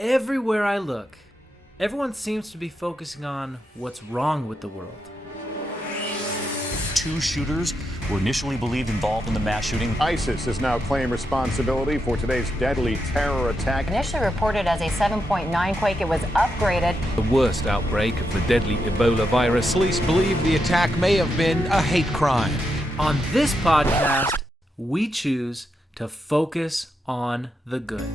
Everywhere I look, everyone seems to be focusing on what's wrong with the world. 2 shooters were initially believed involved in the mass shooting. ISIS has now claimed responsibility for today's deadly terror attack. Initially reported as a 7.9 quake, it was upgraded. The worst outbreak of the deadly Ebola virus. Police believe the attack may have been a hate crime. On this podcast, we choose to focus on the good.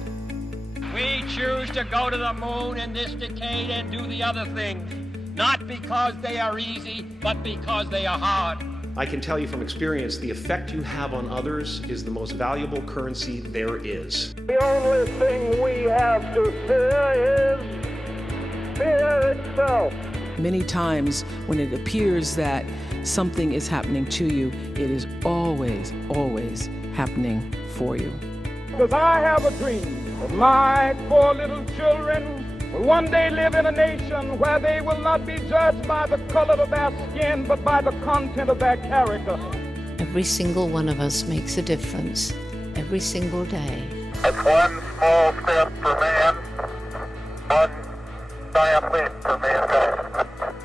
We choose to go to the moon in this decade and do the other things, not because they are easy, but because they are hard. I can tell you from experience, the effect you have on others is the most valuable currency there is. The only thing we have to fear is fear itself. Many times when it appears that something is happening to you, it is always, always happening for you. Because I have a dream that my 4 little children will one day live in a nation where they will not be judged by the color of their skin, but by the content of their character. Every single one of us makes a difference, every single day. It's one small step for man, one giant leap for mankind.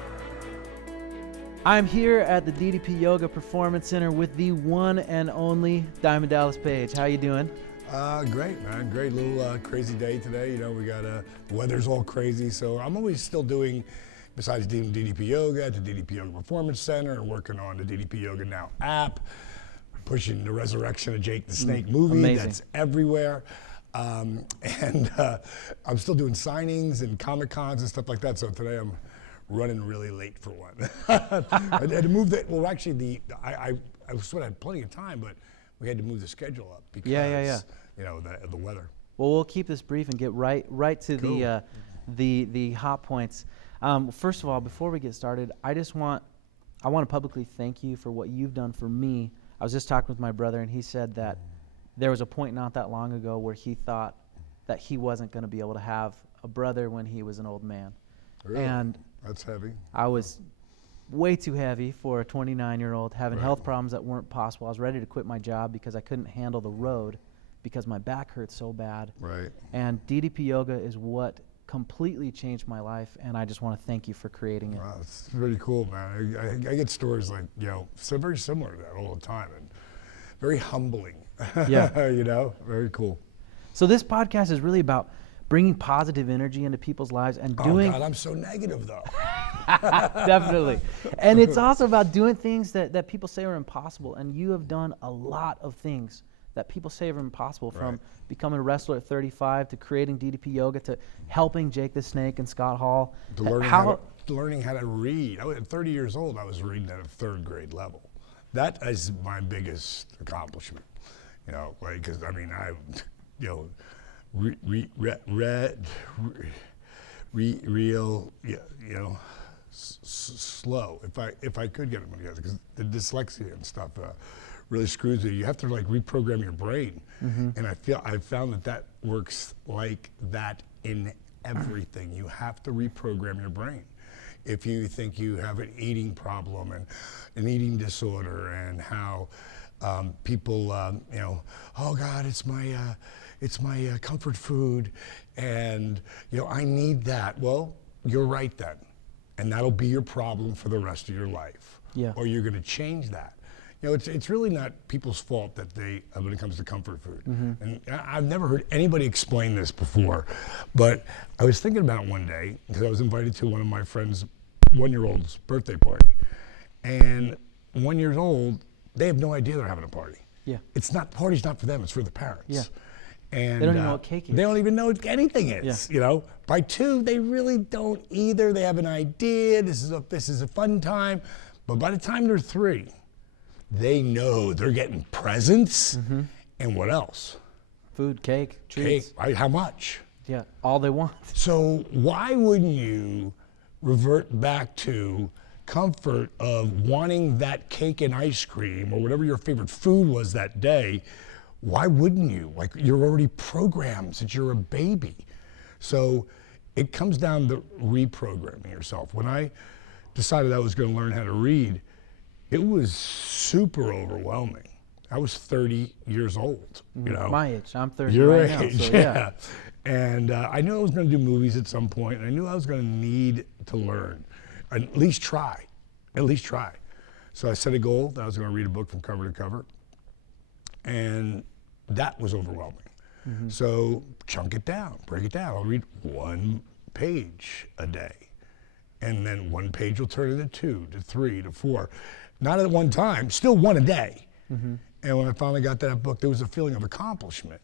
I'm here at the DDP Yoga Performance Center with the one and only Diamond Dallas Page. How you doing? Great, man. Great little crazy day today. You know, we got the weather's all crazy, so I'm always still doing, besides doing DDP Yoga at the DDP Yoga Performance Center and working on the DDP Yoga Now App, pushing the resurrection of Jake the Snake movie. Amazing. That's everywhere. And I'm still doing signings and Comic Cons and stuff like that. So today I'm running really late for one. I had to move that. Well, actually, I sort of had plenty of time, but we had to move the schedule up because you know the weather. Well, we'll keep this brief and get right to Cool. the hot points. First of all, before we get started, I want to publicly thank you for what you've done for me. I was just talking with my brother, and he said that there was a point not that long ago where he thought that he wasn't going to be able to have a brother when he was an old man. Really? And that's heavy. I was way too heavy for a 29-year-old, having health problems that weren't possible. I was ready to quit my job because I couldn't handle the road because my back hurt so bad. Right. And DDP Yoga is what completely changed my life, and I just want to thank you for creating it. Wow, it's really cool, man. I get stories like, so very similar to that all the time, and very humbling. Yeah. You know, very cool. So this podcast is really about bringing positive energy into people's lives and doing... Oh, God, I'm so negative, though. Definitely. And it's also about doing things that people say are impossible, and you have done a lot of things that people say are impossible, from becoming a wrestler at 35 to creating DDP Yoga to helping Jake the Snake and Scott Hall. To learning how to read. At 30 years old, I was reading at a 3rd grade level. That is my biggest accomplishment. You know, like, because I mean, slow. If I could get them together, because the dyslexia and stuff really screws you. You have to like reprogram your brain, and I found that works like that in everything. You have to reprogram your brain. If you think you have an eating problem and an eating disorder, and how people, oh God, it's my comfort food, and I need that. Well, you're right then, and that'll be your problem for the rest of your life. Yeah. Or you're going to change that. It's really not people's fault that when it comes to comfort food. And I've never heard anybody explain this before, but I was thinking about it one day because I was invited to one of my friend's 1-year-old's birthday party, and 1 year old, they have no idea they're having a party. Yeah. Party's not for them, it's for the parents. Yeah. And they don't even know what cake is. They don't even know what anything is. Yeah. By 2, they really don't either. They have an idea. This is a fun time, but by the time they're 3, they know they're getting presents, and what else? Food, cake, treats. Cake. How much? Yeah, all they want. So why wouldn't you revert back to comfort of wanting that cake and ice cream or whatever your favorite food was that day? Why wouldn't you? Like, you're already programmed since you're a baby. So it comes down to reprogramming yourself. When I decided I was going to learn how to read, it was super overwhelming. I was 30 years old, you know. My age, I'm 30 Your right age, now, so yeah. And I knew I was going to do movies at some point, and I knew I was going to need to learn, at least try. So I set a goal that I was going to read a book from cover to cover, and that was overwhelming. So chunk it down, break it down. I'll read 1 page a day, and then 1 page will turn into 2 to 3 to 4. Not at one time, still 1 a day. And when I finally got that book, there was a feeling of accomplishment.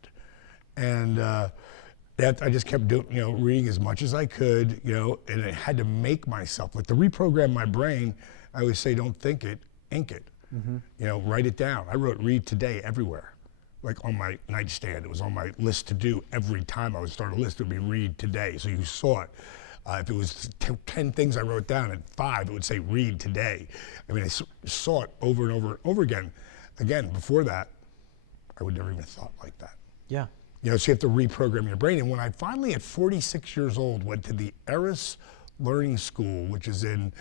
And that I just kept doing, you know, reading as much as I could, you know, and I had to make myself, like to reprogram my brain, I always say, don't think it, ink it. You know, write it down. I wrote read today everywhere. Like on my nightstand, it was on my list to do. Every time I would start a list, it would be read today. So you saw it. If it was 10 things I wrote down, at 5, it would say read today. I mean, I saw it over and over and over again. Again, before that, I would never even thought like that. Yeah. You know, so you have to reprogram your brain. And when I finally, at 46 years old, went to the Eris Learning School, which is in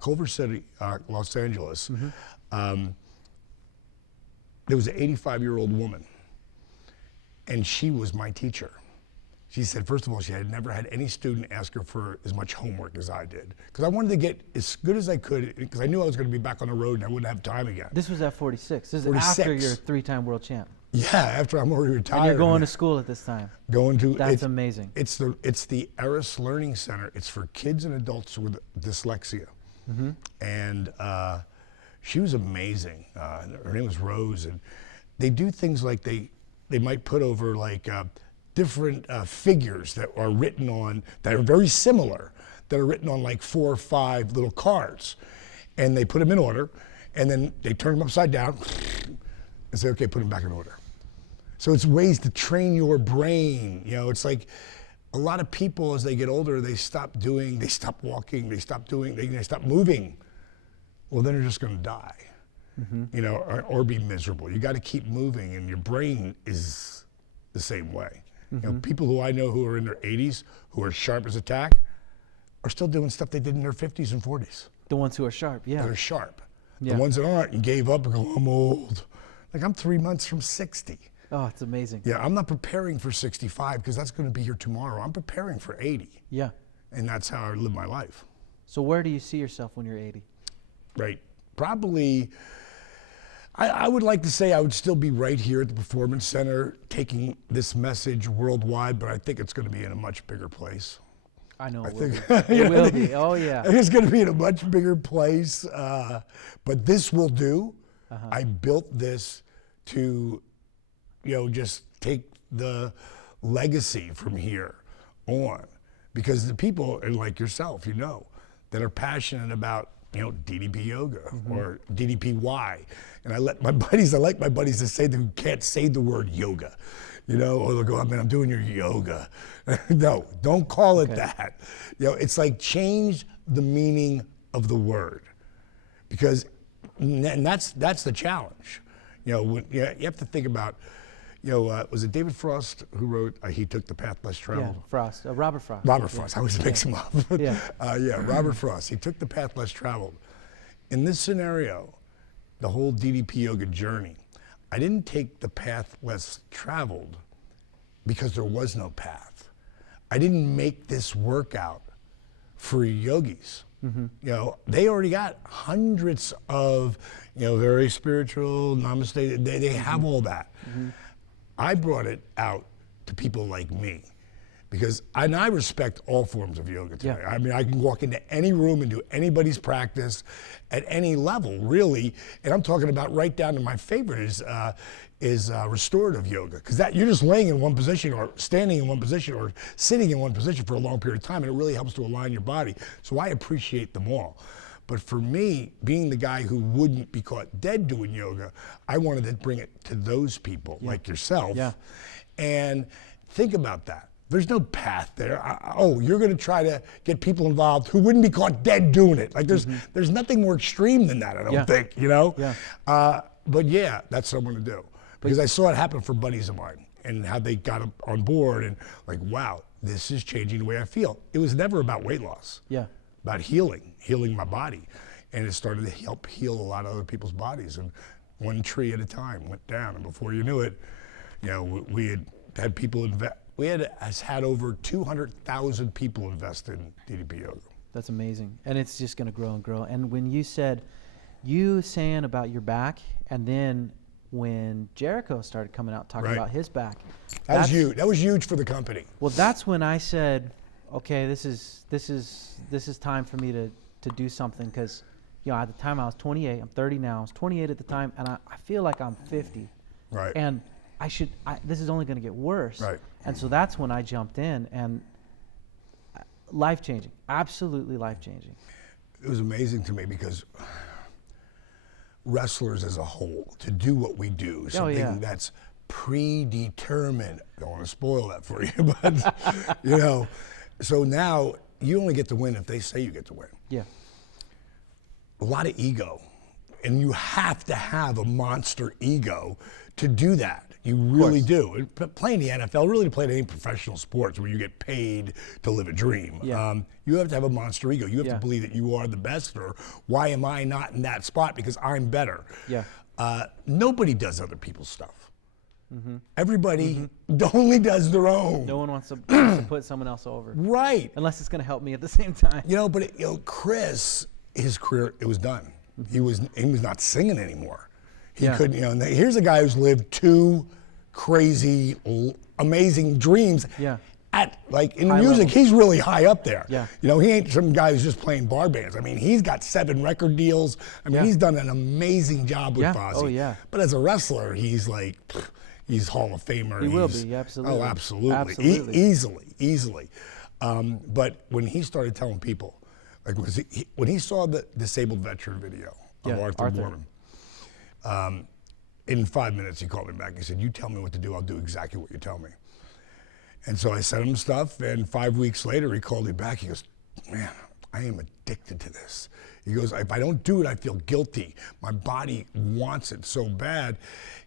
Culver City, Los Angeles, there was an 85-year-old woman, and she was my teacher. She said, first of all, she had never had any student ask her for as much homework as I did. Because I wanted to get as good as I could, because I knew I was going to be back on the road and I wouldn't have time again. This was at 46. This is 46. after your 3-time world champ. Yeah, after I'm already retired. And you're going to school at this time. That's amazing. It's the Eris Learning Center. It's for kids and adults with dyslexia. And she was amazing. Her name was Rose, and they do things like they might put over like different figures that are written on, that are very similar, that are written on like 4 or 5 little cards. And they put them in order, and then they turn them upside down and say, okay, put them back in order. So it's ways to train your brain. You know, it's like a lot of people, as they get older, they stop walking, they stop doing, they stop moving. Well, then they're just gonna die, you know, or be miserable. You gotta keep moving, and your brain is the same way. You know, people who I know who are in their 80s, who are sharp as a tack, are still doing stuff they did in their 50s and 40s. The ones who are sharp, yeah. That are sharp. Yeah. The ones that aren't and gave up and go, I'm old. Like, I'm 3 months from 60. Oh, it's amazing. Yeah, I'm not preparing for 65 because that's going to be here tomorrow. I'm preparing for 80. Yeah. And that's how I live my life. So where do you see yourself when you're 80? Right. Probably, I would like to say I would still be right here at the Performance Center taking this message worldwide, but I think it's going to be in a much bigger place. I know it I will think, be. It will be. Oh, yeah. I think it's going to be in a much bigger place, but this will do. I built this to, you know, just take the legacy from here on, because the people, and like yourself, you know, that are passionate about, you know, DDP Yoga or DDPY, and I like my buddies to say that who can't say the word yoga, you know, or they'll go, I mean, I'm doing your yoga. No, don't call it that. You know, it's like change the meaning of the word, because, and that's the challenge. You know, you have to think about, you know, was it David Frost who wrote, he took the path less traveled? Yeah, Frost, Robert Frost. Robert Frost, I always mix him up. Yeah. Robert Frost, he took the path less traveled. In this scenario, the whole DDP Yoga journey, I didn't take the path less traveled because there was no path. I didn't make this workout for yogis. You know, they already got hundreds of, you know, very spiritual, namaste, they have all that. I brought it out to people like me, because I respect all forms of yoga today. I mean, I can walk into any room and do anybody's practice at any level, really. And I'm talking about right down to my favorite is restorative yoga, because that you're just laying in one position or standing in one position or sitting in one position for a long period of time, and it really helps to align your body. So I appreciate them all. But for me, being the guy who wouldn't be caught dead doing yoga, I wanted to bring it to those people like yourself. And think about that. There's no path there. You're going to try to get people involved who wouldn't be caught dead doing it. Like there's nothing more extreme than that, I don't think, you know? But yeah, that's what I'm going to do. Because I saw it happen for buddies of mine and how they got on board and like, wow, this is changing the way I feel. It was never about weight loss. About healing my body. And it started to help heal a lot of other people's bodies. And one tree at a time went down, and before you knew it, you know, we had people invest. We had over 200,000 people invest in DDP Yoga. That's amazing, and it's just going to grow and grow. And when you saying about your back, and then when Jericho started coming out talking about his back, that was huge. That was huge for the company. Well, that's when I said, okay, this is time for me to do something, because you know, at the time I was 28. I'm 30 now. I was 28 at the time, and I feel like I'm 50. Right. And this is only going to get worse. Right. And so that's when I jumped in, and life-changing, absolutely life-changing. It was amazing to me because wrestlers as a whole, to do what we do, something that's predetermined. Don't want to spoil that for you, but you know, so now you only get to win if they say you get to win. Yeah. A lot of ego, and you have to have a monster ego to do that. You really do. Playing the NFL, really to play any professional sports where you get paid to live a dream. Yeah. You have to have a monster ego. You have to believe that you are the best, or why am I not in that spot because I'm better? Yeah. Nobody does other people's stuff. Mm-hmm. Everybody only does their own. No one wants to put someone else over. Right. Unless it's going to help me at the same time. You know, but Chris, his career, it was done. He was not singing anymore. He couldn't, you know, and here's a guy who's lived two crazy, amazing dreams. Yeah. In music, he's really high up there. Yeah. You know, he ain't some guy who's just playing bar bands. I mean, he's got 7 record deals. I mean, he's done an amazing job with Fozzy. Oh, yeah. But as a wrestler, he's like, he's Hall of Famer. He will be, absolutely. Oh, absolutely. Easily. But when he started telling people, like when he saw the disabled veteran video of Arthur Mormon, in 5 minutes he called me back. He said, "You tell me what to do, I'll do exactly what you tell me." And so I sent him stuff, and 5 weeks later he called me back. He goes, "Man, I am addicted to this." He goes, "If I don't do it, I feel guilty. My body wants it so bad."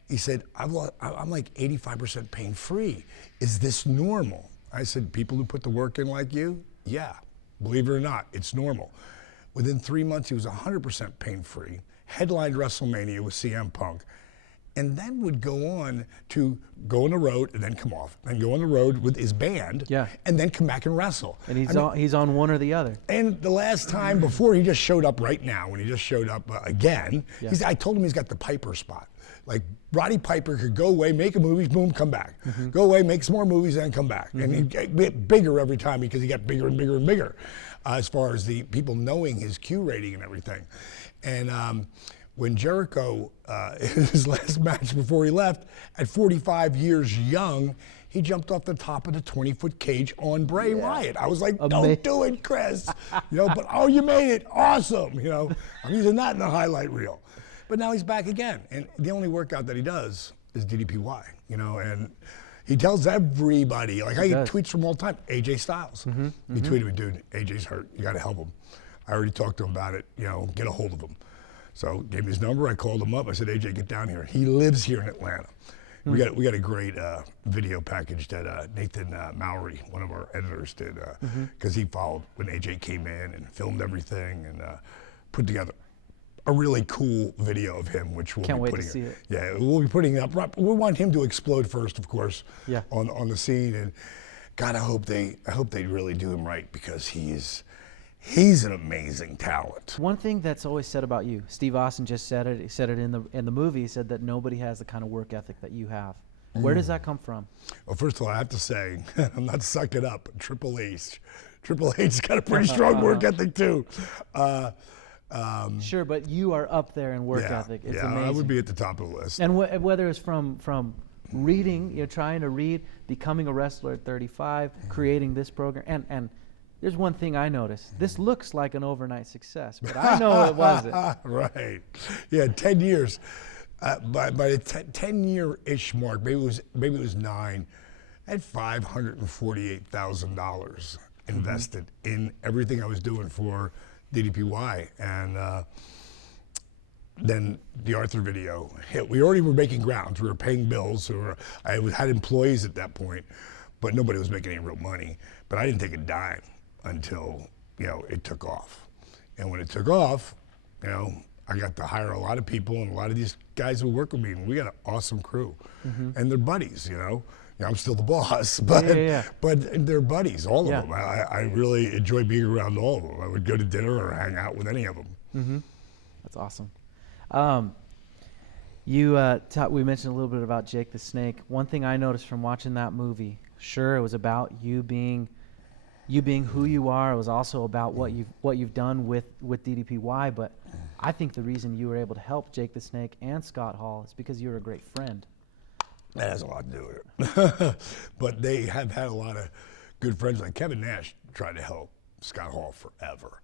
He said, I'm like 85% pain-free. Is this normal? I said, "People who put the work in like you, yeah, believe it or not, it's normal." Within 3 months, he was 100% pain-free, headlined WrestleMania with CM Punk, and then would go on to go on the road and then come off, and go on the road with his band, and then come back and wrestle. And he's on one or the other. And the last time before he just showed up right now, when he just showed up again, I told him he's got the Piper spot. Like Roddy Piper could go away, make a movie, boom, come back. Go away, make some more movies, and then come back. And he'd get bigger every time because he got bigger and bigger and bigger as far as the people knowing his Q rating and everything. And when Jericho, his last match before he left, at 45 years young, he jumped off the top of the 20-foot cage on Bray Wyatt. I was like, "Don't do it, Chris." You know, but you made it, awesome. You know, I'm using that in the highlight reel. But now he's back again, and the only workout that he does is DDPY. You know, and he tells everybody, like I get tweets from all the time. AJ Styles, he tweeted me, "Dude, AJ's hurt. You got to help him." I already talked to him about it. You know, get a hold of him. So gave me his number. I called him up. I said, "AJ, get down here." He lives here in Atlanta. We got a great video package that Nathan Mowry, one of our editors, did because he followed when AJ came in and filmed everything and put together a really cool video of him, which we'll Can't be wait putting. to see it. Yeah, we'll be putting it up. We want him to explode first, of course. Yeah. On the scene, and God, I hope they really do him right because he's an amazing talent. One thing that's always said about you, Steve Austin just said it. He said it in the movie. He said that nobody has the kind of work ethic that you have. Where does that come from? Well, first of all, I have to say, I'm not sucking up. Triple H's got a pretty strong work ethic too. Sure, but you are up there in work ethic. It's amazing. I would be at the top of the list. And whether it's from reading, you're trying to read, becoming a wrestler at 35, creating this program, and there's one thing I noticed. This looks like an overnight success, but I know it wasn't. Right. Yeah, 10 years. By the 10-year-ish mark, maybe it was 9, I had $548,000 invested in everything I was doing for DDPY. And then the Arthur video hit. We already were making grounds. We were paying bills. I had employees at that point, but nobody was making any real money. But I didn't take a dime until, it took off. And when it took off, I got to hire a lot of people, and a lot of these guys who work with me, and we got an awesome crew. And they're buddies, you know. I'm still the boss, but but they're buddies, all of them. I really enjoy being around all of them. I would go to dinner or hang out with any of them. That's awesome. We mentioned a little bit about Jake the Snake. One thing I noticed from watching that movie, sure, it was about you being who you are. It was also about what you've done with DDPY. But I think the reason you were able to help Jake the Snake and Scott Hall is because you were a great friend. That has a lot to do with it. But they have had a lot of good friends. Like Kevin Nash tried to help Scott Hall forever.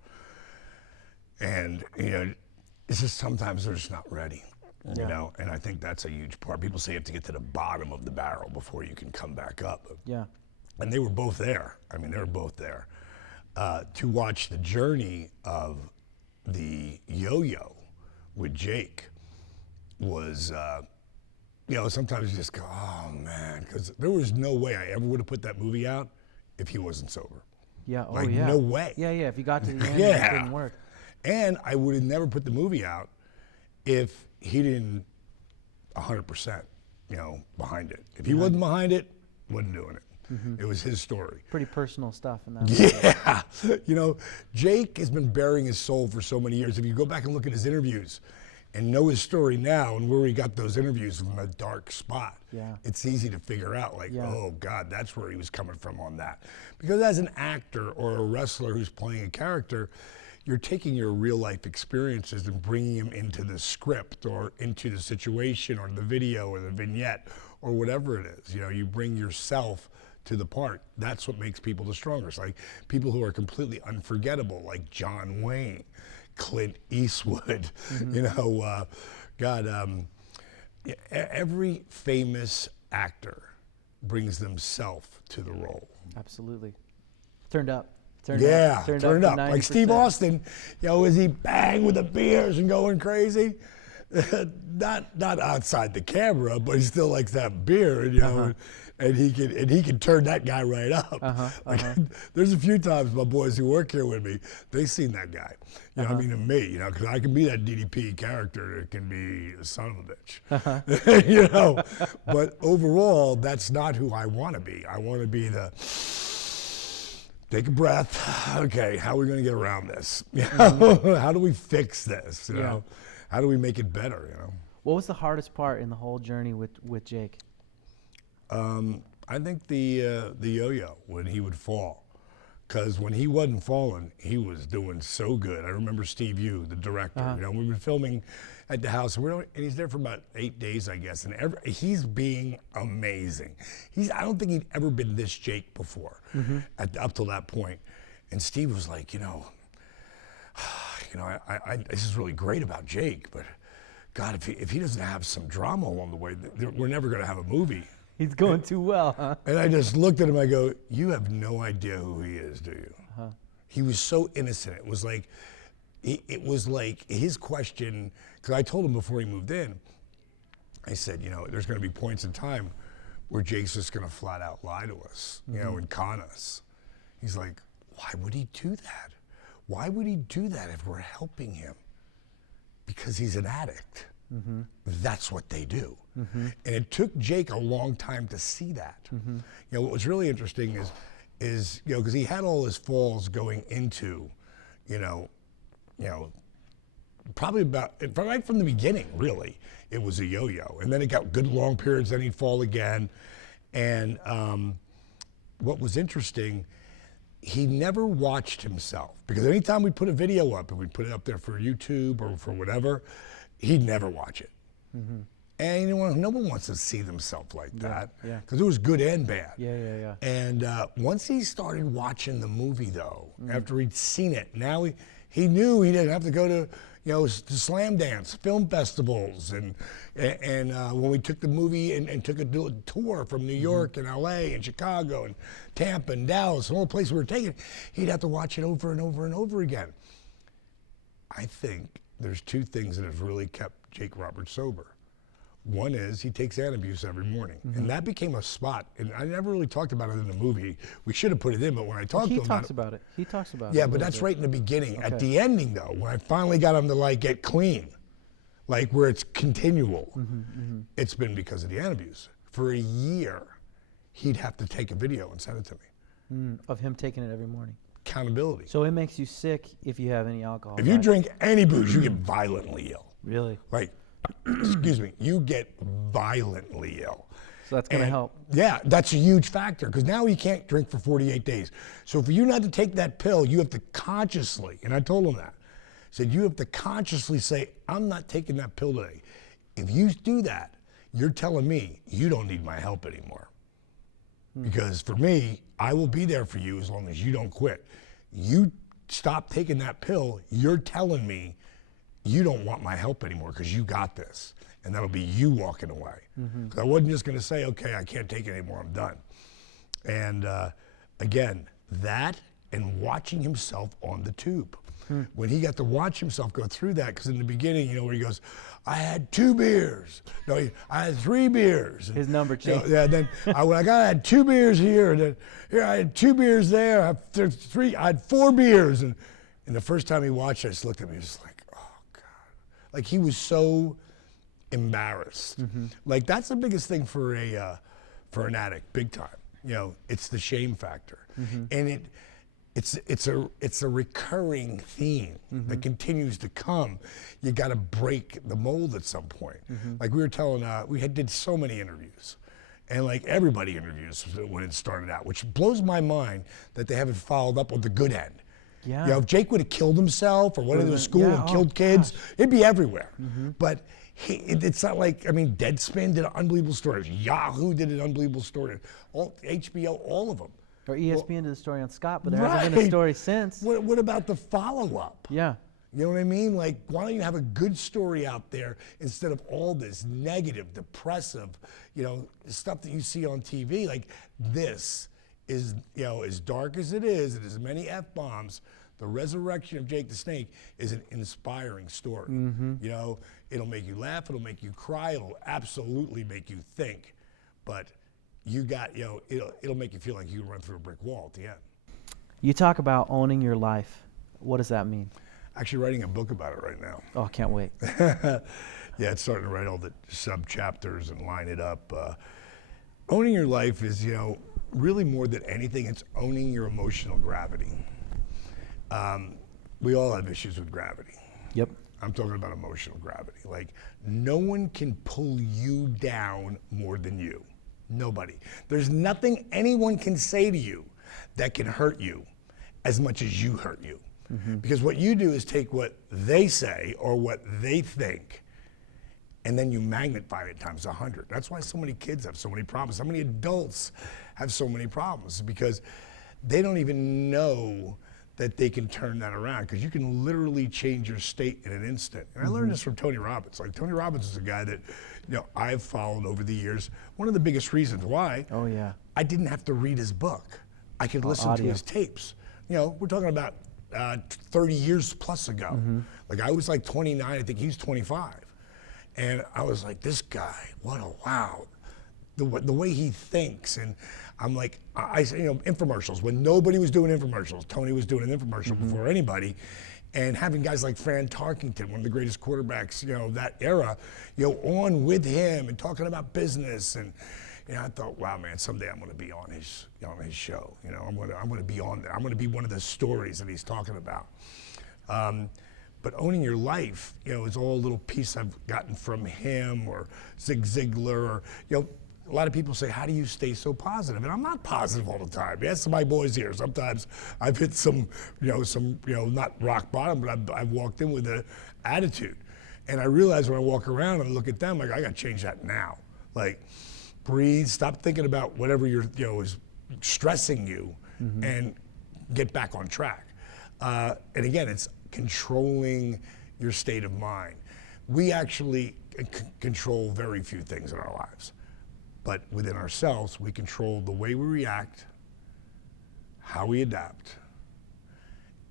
And, you know, it's just sometimes they're just not ready, you know? And I think that's a huge part. People say you have to get to the bottom of the barrel before you can come back up. Yeah. And they were both there. I mean, they were both there. To watch the journey of the yo-yo with Jake was, you know, sometimes you just go, oh man, because there was no way I ever would have put that movie out if he wasn't sober. Yeah, like, no way. Yeah, if you got to the end, it didn't work. And I would have never put the movie out if he didn't 100%, you know, behind it. If he wasn't behind it, wasn't doing it. It was his story. Pretty personal stuff in that movie. You know, Jake has been bearing his soul for so many years. If you go back and look at his interviews and know his story now and where he got those interviews from a dark spot, it's easy to figure out, like, oh God, that's where he was coming from on that. Because as an actor or a wrestler who's playing a character, you're taking your real life experiences and bringing them into the script or into the situation or the video or the vignette or whatever it is. You know, you bring yourself to the part. That's what makes people the strongest. Like people who are completely unforgettable, like John Wayne, Clint Eastwood, you know, every famous actor brings themselves to the role. Absolutely. Turned up. Turned up. Like Steve Austin, you know, is he bang with the beers and going crazy? not outside the camera, but he still likes that beer, you know, and he can turn that guy right up. There's a few times my boys who work here with me, they've seen that guy. You know, I mean, to me, you know, because I can be that DDP character that can be a son of a bitch, you know. But overall, that's not who I want to be. I want to be the take a breath. Okay, how are we going to get around this? You know? How do we fix this? You know, how do we make it better? You know. What was the hardest part in the whole journey with Jake? I think the yo-yo when he would fall, because when he wasn't falling, he was doing so good. I remember Steve Yu, the director. You know, we've been filming at the house, and he's there for about 8 days, I guess, and he's being amazing. I don't think he'd ever been this Jake before, up till that point. And Steve was like, you know, this is really great about Jake, but God, if he doesn't have some drama along the way, we're never going to have a movie. He's going too well, huh? And I just looked at him, I go, you have no idea who he is, do you? He was so innocent. It was like his question, because I told him before he moved in, I said, you know, there's going to be points in time where Jake's just going to flat out lie to us, you know, and con us. He's like, why would he do that? Why would he do that if we're helping him? Because he's an addict. That's what they do. And it took Jake a long time to see that. You know, what was really interesting is you know, because he had all his falls going into, you know, probably right from the beginning, really, it was a yo-yo. And then it got good long periods, then he'd fall again. And what was interesting, he never watched himself, because anytime we put a video up and we put it up there for YouTube or for whatever, he'd never watch it. And you know, no one wants to see themselves like that, because it was good and bad. And once he started watching the movie, though, after he'd seen it, now he knew he didn't have to go to, you know, to slam dance, film festivals, and when we took the movie and took a tour from New York and LA and Chicago and Tampa and Dallas and all the places we were taking, he'd have to watch it over and over and over again. I think there's two things that have really kept Jake Roberts sober. One is he takes Antabuse every morning, and that became a spot. And I never really talked about it in the movie. We should have put it in, but when I talked to him He talks about it. He talks about it. Yeah, but that's right in the beginning. Okay. At the ending, though, when I finally got him to like get clean, like where it's continual, it's been because of the Antabuse. For a year, he'd have to take a video and send it to me. Of him taking it every morning. Accountability. So it makes you sick if you have any alcohol. If you right? drink any booze, you get violently ill. Really? Like, excuse me, you get violently ill. So that's going to help. Yeah, that's a huge factor because now you can't drink for 48 days. So for you not to take that pill, you have to consciously, and I told him that, I said you have to consciously say, I'm not taking that pill today. If you do that, you're telling me you don't need my help anymore. Because for me, I will be there for you as long as you don't quit. You stop taking that pill, you're telling me you don't want my help anymore because you got this. And that'll be you walking away. Because I wasn't just going to say, okay, I can't take it anymore, I'm done. And again, that and watching himself on the tube. When he got to watch himself go through that, because in the beginning, you know, where he goes, I had 2 beers. No, I had 3 beers. His number changed. Yeah, then when I had 2 beers here, and then here I had 2 beers there. I had 4 beers. And the first time he watched, I just looked at me, just like, oh God. Like he was so embarrassed. Like that's the biggest thing for an addict, big time. You know, it's the shame factor. And it's a recurring theme that continues to come. You got to break the mold at some point. Like we were telling, did so many interviews, and like everybody interviews when it started out, which blows my mind that they haven't followed up on the good end. Yeah. You know, if Jake would have killed himself or went into a school and killed kids, it'd be everywhere. But it's not like, I mean, Deadspin did an unbelievable story. Yahoo did an unbelievable story. All HBO, all of them. Or ESPN did a story on Scott, but there hasn't been a story since. What about the follow-up? Yeah. You know what I mean? Like, why don't you have a good story out there instead of all this negative, depressive, you know, stuff that you see on TV? Like, this is, you know, as dark as it is, and as many F-bombs, the resurrection of Jake the Snake is an inspiring story. You know, it'll make you laugh, it'll make you cry, it'll absolutely make you think. But you got, you know, it'll make you feel like you run through a brick wall at the end. You talk about owning your life. What does that mean? Actually writing a book about it right now. Oh, I can't wait. Yeah, it's starting to write all the sub-chapters and line it up. Owning your life is, you know, really more than anything, it's owning your emotional gravity. We all have issues with gravity. Yep. I'm talking about emotional gravity. Like, no one can pull you down more than you. Nobody. There's nothing anyone can say to you that can hurt you as much as you hurt you. Because what you do is take what they say or what they think, and then you magnify it times 100. That's why so many kids have so many problems. So many adults have so many problems, because they don't even know that they can turn that around, because you can literally change your state in an instant. And I learned this from Tony Robbins. Like, Tony Robbins is a guy that, you know, I've followed over the years. One of the biggest reasons why, I didn't have to read his book. I could listen to his tapes. You know, we're talking about 30 years plus ago. Like, I was like 29, I think he's 25. And I was like, this guy, what a wow. The way he thinks. And I'm like, you know, infomercials. When nobody was doing infomercials, Tony was doing an infomercial before anybody. And having guys like Fran Tarkenton, one of the greatest quarterbacks, you know, that era, you know, on with him and talking about business. And, you know, I thought, wow, man, someday I'm going to be on his show. You know, I'm going to be on there. I'm going to be one of the stories that he's talking about. But owning your life, you know, is all a little piece I've gotten from him or Zig Ziglar, or, you know, a lot of people say, how do you stay so positive? And I'm not positive all the time. Yes, my boys here. Sometimes I've hit some, not rock bottom, but I've walked in with an attitude. And I realize when I walk around and look at them, like, I got to change that now. Like, breathe, stop thinking about whatever is stressing you, and get back on track. And again, it's controlling your state of mind. We actually control very few things in our lives. But within ourselves, we control the way we react, how we adapt,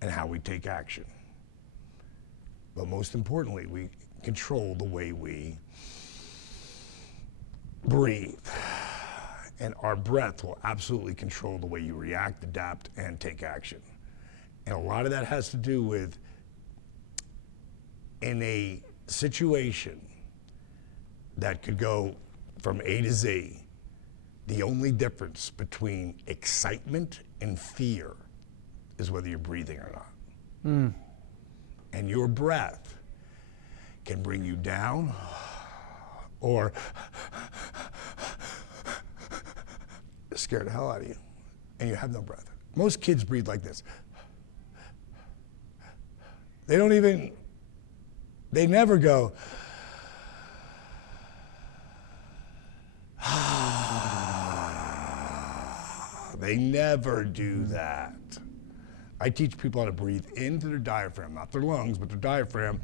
and how we take action. But most importantly, we control the way we breathe. And our breath will absolutely control the way you react, adapt, and take action. And a lot of that has to do with, in a situation that could go from A to Z, the only difference between excitement and fear is whether you're breathing or not. And your breath can bring you down or scare the hell out of you, and you have no breath. Most kids breathe like this. They never go, they never do that. I teach people how to breathe into their diaphragm, not their lungs, but their diaphragm,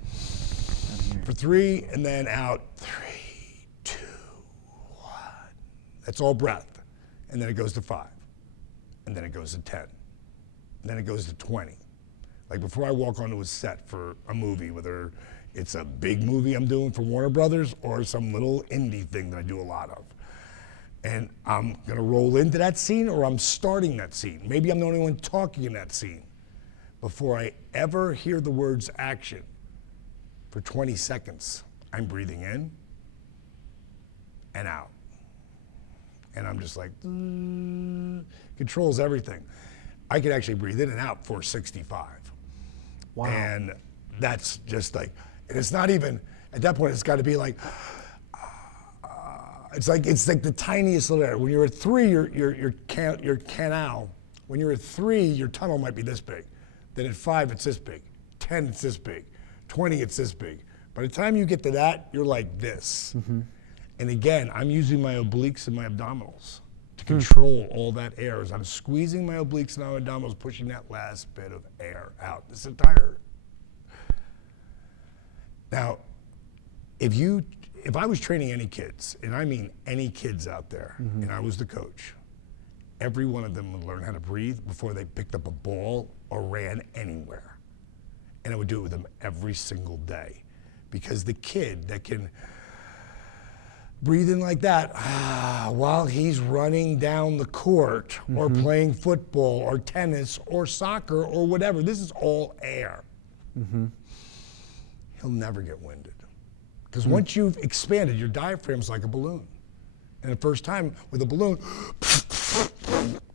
for 3, and then out, 3, 2, 1. That's all breath. And then it goes to 5, and then it goes to 10, and then it goes to 20. Like before I walk onto a set for a movie, whether it's a big movie I'm doing for Warner Brothers or some little indie thing that I do a lot of, and I'm gonna roll into that scene or I'm starting that scene. Maybe I'm the only one talking in that scene. Before I ever hear the words action, for 20 seconds, I'm breathing in and out. And I'm just like, controls everything. I could actually breathe in and out for 65. Wow. And that's just like, and it's not even, at that point, it's got to be like, it's like the tiniest little area. When you're at 3, your canal, when you're at 3, your tunnel might be this big. Then at 5, it's this big. 10, it's this big. 20, it's this big. By the time you get to that, you're like this. And again, I'm using my obliques and my abdominals to control all that air. As I'm squeezing my obliques and my abdominals, pushing that last bit of air out. This entire. Now, if I was training any kids, and I mean any kids out there, and I was the coach, every one of them would learn how to breathe before they picked up a ball or ran anywhere. And I would do it with them every single day. Because the kid that can breathe in like that while he's running down the court or playing football or tennis or soccer or whatever, this is all air. He'll never get winded. Because once you've expanded, your diaphragm's like a balloon. And the first time with a balloon,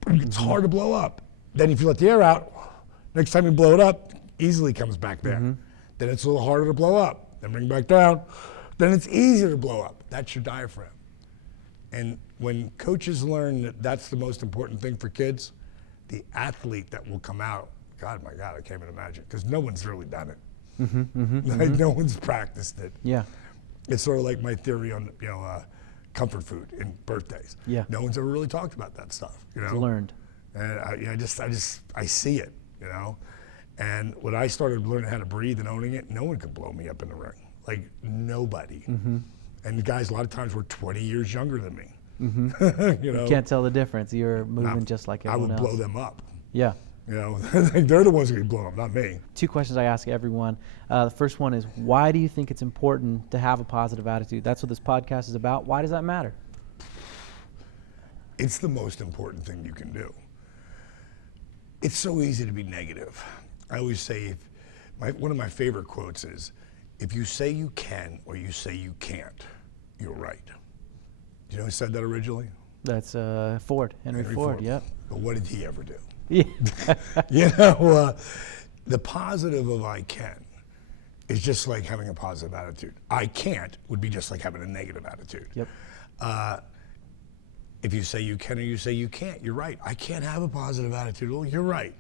it's hard to blow up. Then if you let the air out, next time you blow it up, easily comes back there. Then it's a little harder to blow up. Then bring it back down. Then it's easier to blow up. That's your diaphragm. And when coaches learn that that's the most important thing for kids, the athlete that will come out, God, my God, I can't even imagine, because no one's really done it. Like, no one's practiced it. Yeah. It's sort of like my theory on, comfort food in birthdays. Yeah. No one's ever really talked about that stuff, It's learned. And I see it, And when I started learning how to breathe and owning it, no one could blow me up in the ring. Like, nobody. And the guys a lot of times were 20 years younger than me. You can't tell the difference. You're moving just like everyone else. I would blow them up. Yeah. They're the ones who get blown up, not me. 2 questions I ask everyone. The first one is, why do you think it's important to have a positive attitude? That's what this podcast is about. Why does that matter? It's the most important thing you can do. It's so easy to be negative. I always say, one of my favorite quotes is, if you say you can or you say you can't, you're right. Do you know who said that originally? That's Ford, Henry Ford, yep. But what did he ever do? Yeah. The positive of I can is just like having a positive attitude. I can't would be just like having a negative attitude. Yep. If you say you can or you say you can't, you're right. I can't have a positive attitude. Well, you're right.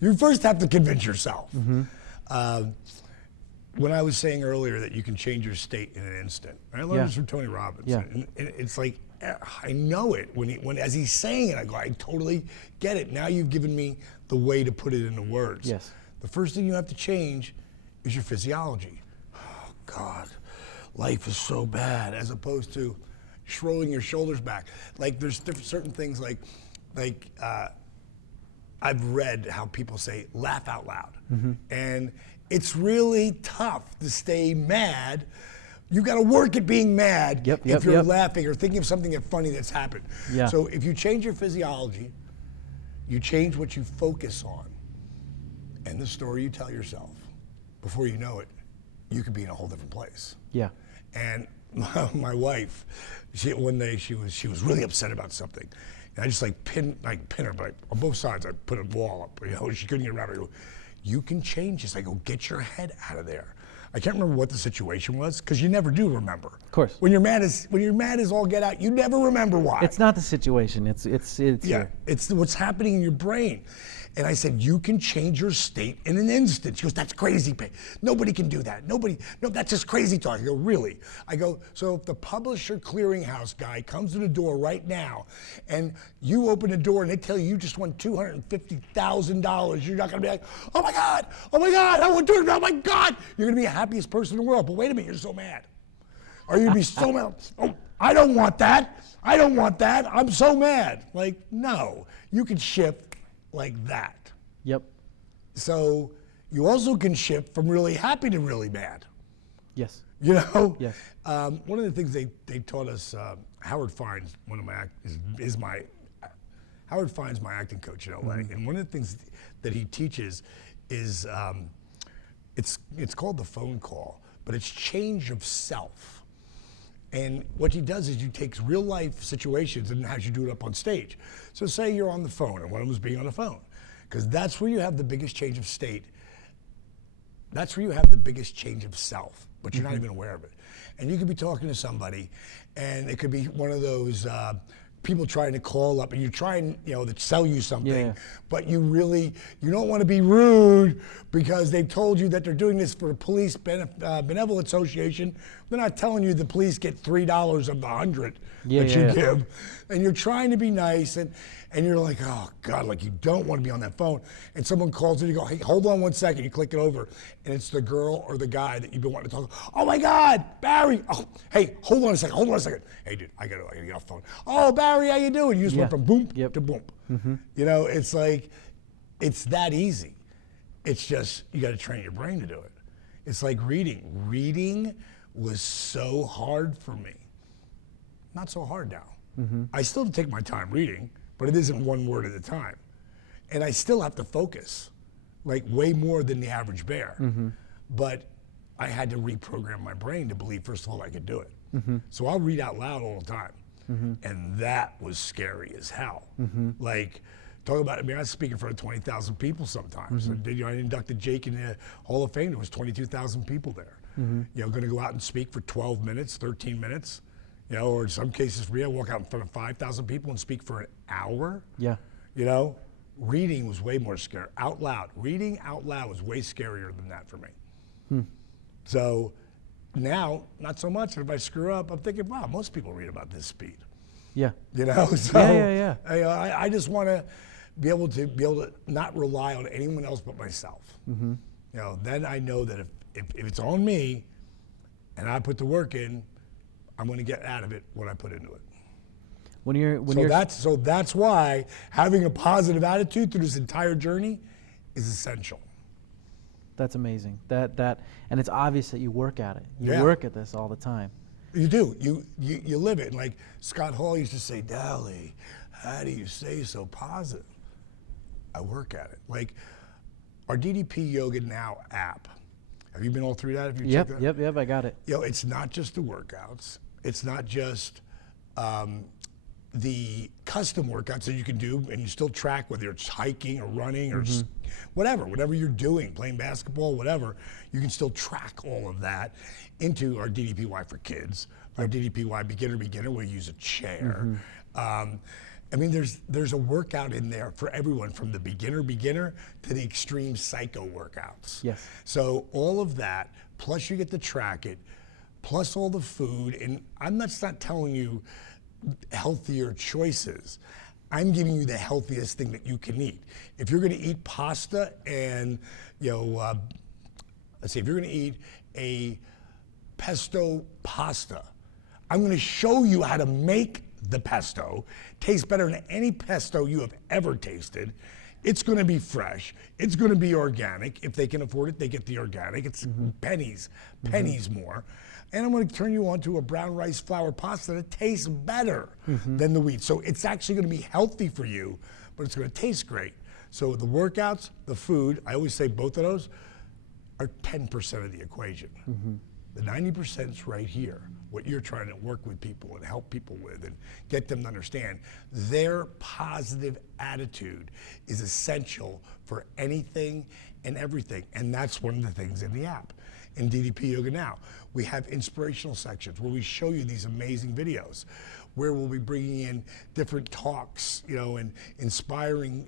You first have to convince yourself. When I was saying earlier that you can change your state in an instant, I learned this from Tony Robbins. And it's like, I know it. When as he's saying it, I go, I totally get it. Now you've given me the way to put it into words. Yes. The first thing you have to change is your physiology. Oh, God, life is so bad, as opposed to rolling your shoulders back. Like, there's certain things like I've read how people say laugh out loud. And it's really tough to stay mad You got to work at being mad Yep, if you're yep. laughing or thinking of something funny that's happened. Yeah. So if you change your physiology, you change what you focus on, and the story you tell yourself, before you know it, you could be in a whole different place. Yeah. And my wife, one day she was really upset about something, and I just pin her, but on both sides I put a wall up. You know, she couldn't get around it. I go, you can change this. I go, get your head out of there. I can't remember what the situation was because you never do remember. Of course. When you're mad as all get out, you never remember why. It's not the situation. It's yeah. here. It's what's happening in your brain. And I said, you can change your state in an instant. She goes, that's crazy. Nobody can do that. No, that's just crazy talk. I go, really? I go, so if the publisher clearinghouse guy comes to the door right now and you open the door and they tell you just won $250,000, you're not going to be like, oh my God, I won $250,000, oh my God. You're going to be the happiest person in the world. But wait a minute, you're so mad. Are you going to be so mad? Oh, I don't want that. I'm so mad. Like, no, you can shift like that. Yep. So you also can shift from really happy to really mad. Yes. You know? Yes. One of the things they taught us, Howard Fiennes, Howard Fiennes, my acting coach in LA, and one of the things that he teaches is it's called the phone call, but it's change of self. And what he does is he takes real life situations and has you do it up on stage. So say you're on the phone, and one of them is being on the phone, because that's where you have the biggest change of state. That's where you have the biggest change of self, but you're not even aware of it. And you could be talking to somebody, and it could be one of those people trying to call up, and you're trying, to sell you something, but you don't want to be rude because they've told you that they're doing this for a police benevolent association. They're not telling you the police get $3 of the 100 that you give, and you're trying to be nice, and you're like, oh God, like you don't want to be on that phone, and someone calls and you go, hey, hold on 1 second, you click it over, and it's the girl or the guy that you've been wanting to talk to. Oh my God, Barry, oh, hey, hold on a second. Hey dude, I gotta get off the phone. Oh Barry, how you doing? You just went from boom to boom. It's like, it's that easy. It's just, you gotta train your brain to do it. It's like reading. Reading was so hard for me. Not so hard now. I still take my time reading, but it isn't one word at a time. And I still have to focus, like way more than the average bear. But I had to reprogram my brain to believe, first of all, I could do it. So I'll read out loud all the time. And that was scary as hell. Like, talk about, I was speaking in front of 20,000 people sometimes. I inducted Jake in the Hall of Fame. There was 22,000 people there. Going to go out and speak for 12 minutes, 13 minutes. Or in some cases, walk out in front of 5,000 people and speak for an hour. Yeah. Reading was way more scary. Out loud. Reading out loud was way scarier than that for me. So now, not so much. If I screw up, I'm thinking, wow, most people read about this speed. Yeah. So yeah. I just want to be able to not rely on anyone else but myself. Then I know that if it's on me and I put the work in, I'm going to get out of it what I put into it. So that's why having a positive attitude through this entire journey is essential. That's amazing. And it's obvious that you work at it. You work at this all the time. You do. You live it. And like Scott Hall used to say, Dally, how do you stay so positive? I work at it. Like our DDP Yoga Now app. Have you been all through that? Have you checked that? Yep, I got it. It's not just the workouts. It's not just the custom workouts that you can do and you still track whether it's hiking or running or whatever you're doing, playing basketball, whatever, you can still track all of that into our DDPY for kids, our DDPY beginner where you use a chair. There's a workout in there for everyone from the beginner to the extreme psycho workouts. Yes. So all of that, plus you get to track it, plus all the food, and I'm not telling you healthier choices. I'm giving you the healthiest thing that you can eat. If you're gonna eat pasta and, let's say if you're gonna eat a pesto pasta, I'm gonna show you how to make the pesto. Tastes better than any pesto you have ever tasted. It's gonna be fresh. It's gonna be organic. If they can afford it, they get the organic. It's pennies more. and I'm going to turn you on to a brown rice flour pasta that tastes better than the wheat. So it's actually going to be healthy for you, but it's going to taste great. So the workouts, the food, I always say both of those are 10% of the equation. The 90% is right here, what you're trying to work with people and help people with and get them to understand. Their positive attitude is essential for anything and everything, and that's one of the things in the app. In DDP Yoga Now, we have inspirational sections where we show you these amazing videos, where we'll be bringing in different talks, you know, and inspiring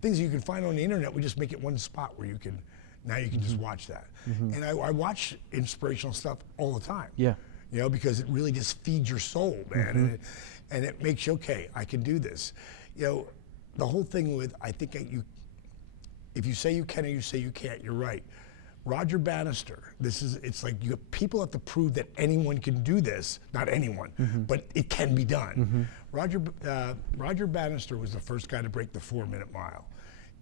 things you can find on the internet. We just make it one spot where you can, now you can just watch that. And I watch inspirational stuff all the time. Yeah. You know, because it really just feeds your soul, man. And it makes you, okay, I can do this. You know, the whole thing with, I think if you say you can or you say you can't, you're right. Roger Bannister, it's like people have to prove that anyone can do this. Not anyone, but it can be done. Roger Bannister was the first guy to break the 4-minute mile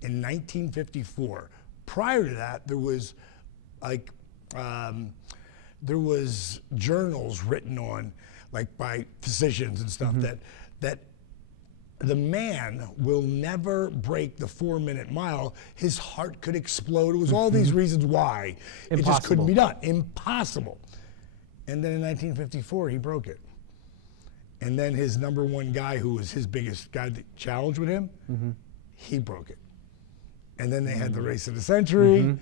in 1954. Prior to that, there was like, there was journals written on, like by physicians and stuff, that the man will never break the 4-minute mile. His heart could explode. It was all these reasons why. It just couldn't be done. Impossible. And then in 1954, he broke it. And then his number one guy, who was his biggest guy that challenged with him, he broke it. And then they had the race of the century.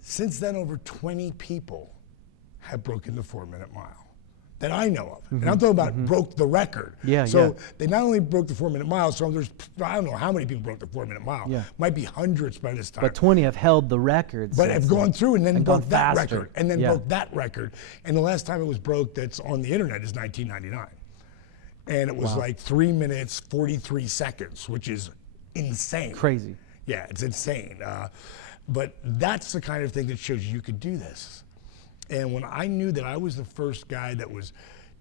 Since then, over 20 people have broken the 4-minute mile that I know of. And I'm talking about broke the record. So they not only broke the 4-minute mile, so there's, I don't know how many people broke the 4-minute mile. Might be hundreds by this time. But 20 have held the record. But have gone through and then broke that faster. record. And then broke that record. And the last time it was broke that's on the internet is 1999. And it was like 3 minutes, 43 seconds, which is insane. Crazy. Yeah, it's insane. But that's the kind of thing that shows you could do this. And when I knew that I was the first guy that was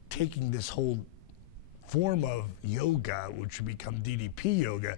taking this whole form of yoga, which would become DDP Yoga,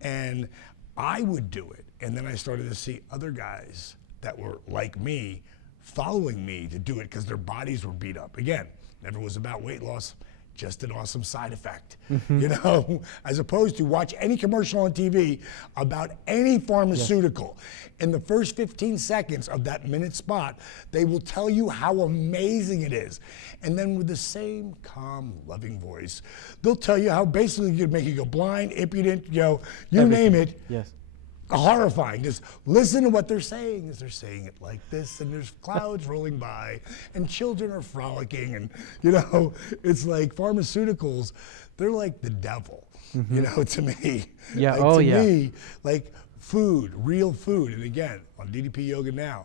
and I would do it. And then I started to see other guys that were like me following me to do it because their bodies were beat up. Again, never was about weight loss. Just an awesome side effect, you know, as opposed to watch any commercial on TV about any pharmaceutical. In the first 15 seconds of that minute spot, they will tell you how amazing it is. And then with the same calm, loving voice, they'll tell you how basically you could make you go blind, impudent, you know, you name it. Yes. Horrifying. Just listen to what they're saying as they're saying it like this, and there's clouds rolling by, and children are frolicking, and you know, it's like pharmaceuticals, they're like the devil, you know, to me. Yeah, like, to me, like food, real food. And again, on DDP Yoga Now,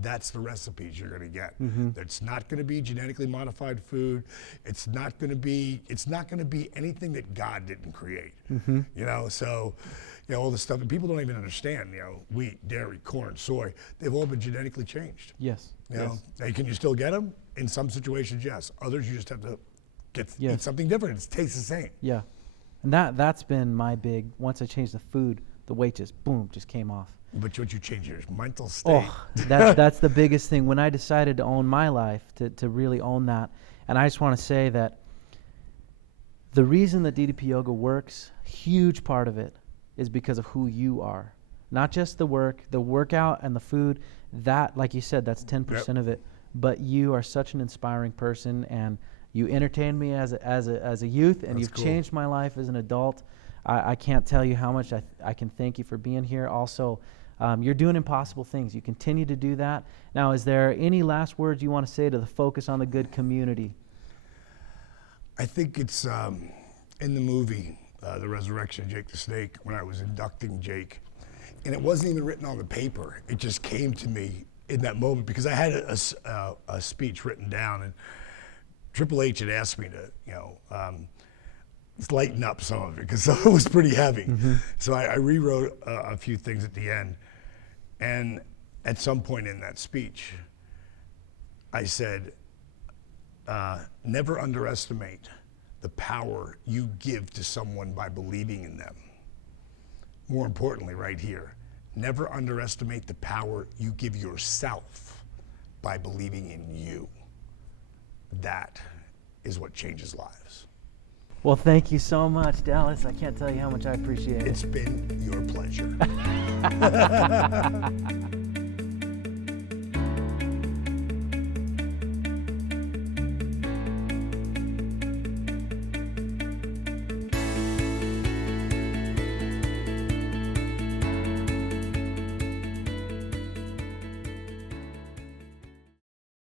that's the recipes you're going to get. It's not going to be genetically modified food. It's not going to be anything that God didn't create. You know, so you know, all this stuff, and people don't even understand, you know, wheat, dairy, corn, soy, they've all been genetically changed. Yes. You know, can you still get them? In some situations, yes. Others, you just have to eat something different. It tastes the same. Yeah. And that's been my big, once I changed the food, the weight just, boom, just came off. But what you change your mental state. Oh, that's the biggest thing. When I decided to own my life, to really own that, and I just want to say that the reason that DDP Yoga works, huge part of it, is because of who you are. Not just the workout and the food, that, like you said, that's 10% of it, but you are such an inspiring person, and you entertained me as a youth, and you've changed my life as an adult. I can't tell you how much I can thank you for being here. Also, you're doing impossible things. You continue to do that. Now, is there any last words you want to say to the Focus on the Good community? I think it's in the movie, The Resurrection of Jake the Snake, when I was inducting Jake, and it wasn't even written on the paper. It just came to me in that moment because I had a speech written down, and Triple H had asked me to, you know, lighten up some of it because it was pretty heavy. So I rewrote a few things at the end, and at some point in that speech, I said, never underestimate the power you give to someone by believing in them. More importantly, right here, never underestimate the power you give yourself by believing in you. that is what changes lives. Well, thank you so much, Dallas. I can't tell you how much I appreciate it. It's been your pleasure.